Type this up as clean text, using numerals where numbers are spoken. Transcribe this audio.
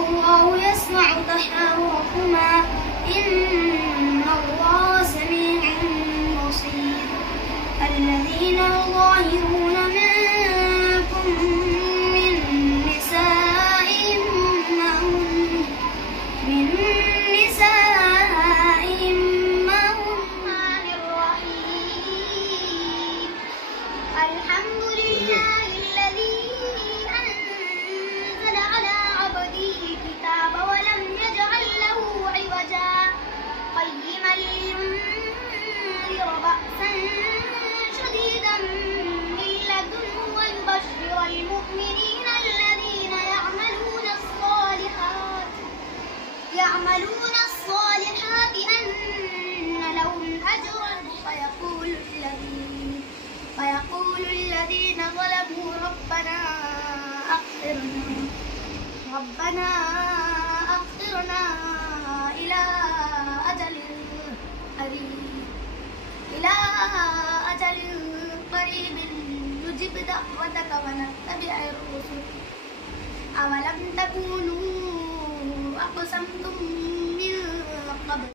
والله يسمع تحاوركما إن الله سميع بصير. الذين يظاهرون منكم من نسائهم ما هن الرحيم. الحمد لله الذي أنزل على عبده الكتاب ولم يجعل له عوجا قيما لينذر بأسا شديدا من لدنه ويبشر المؤمنين الذين يعملون الصالحات أن لهم أجرا. فيقول الذين ظلموا ربنا أخرنا إلى أجل قريب نجب دعوتك ونتبع الرسل. أولم تكونوا أقسمتم من قبل